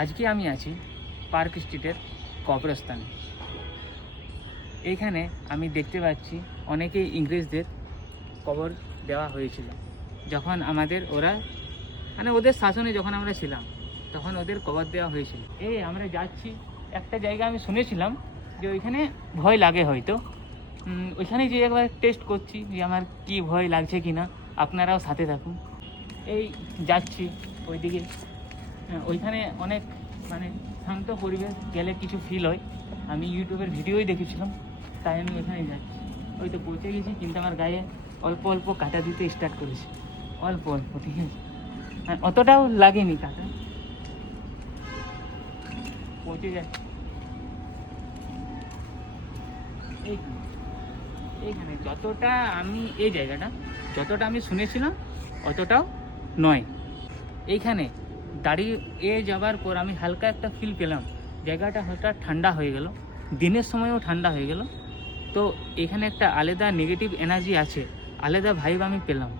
আজকে আমি আছি পার্ক স্ট্রিটের কবরস্থানে। এইখানে আমি দেখতে পাচ্ছি অনেকেই ইংরেজদের কবর দেওয়া হয়েছিল, যখন আমাদের ওদের শাসনে যখন আমরা ছিলাম তখন ওদের কবর দেওয়া হয়েছিল। আমরা যাচ্ছি একটা জায়গা, আমি শুনেছিলাম যে ওইখানে ভয় লাগে হয়তো, ওইখানে যে একবার টেস্ট করছি যে আমার কি ভয় লাগছে কি না। আপনারাও সাথে থাকুন। যাচ্ছি ওইদিকে, ওইখানে অনেক শান্ত পরিবেশ, গেলে কিছু ফিল হয়। আমি ইউটিউবের ভিডিওই দেখেছিলাম, তাই আমি ওইখানে যাচ্ছি। ওই তো পৌঁছে গেছি, কিন্তু আমার গায়ে অল্প অল্প কাটা দিতে স্টার্ট করেছে, অল্প অল্প, ঠিক আছে, অতটাও লাগেনি কাটা। পৌঁছে যাচ্ছি এইখানে যতটা আমি এই জায়গাটা যতটা আমি শুনেছিলাম অতটাও নয়। এইখানে দাঁড়িয়ে যাবার পর আমি হালকা একটা ফিল পেলাম, জায়গাটা হঠাৎ ঠান্ডা হয়ে গেল, দিনের সময়ও ঠান্ডা হয়ে গেল। তো এখানে একটা আলাদা নেগেটিভ এনার্জি আছে, আলাদা ভাইব আমি পেলাম।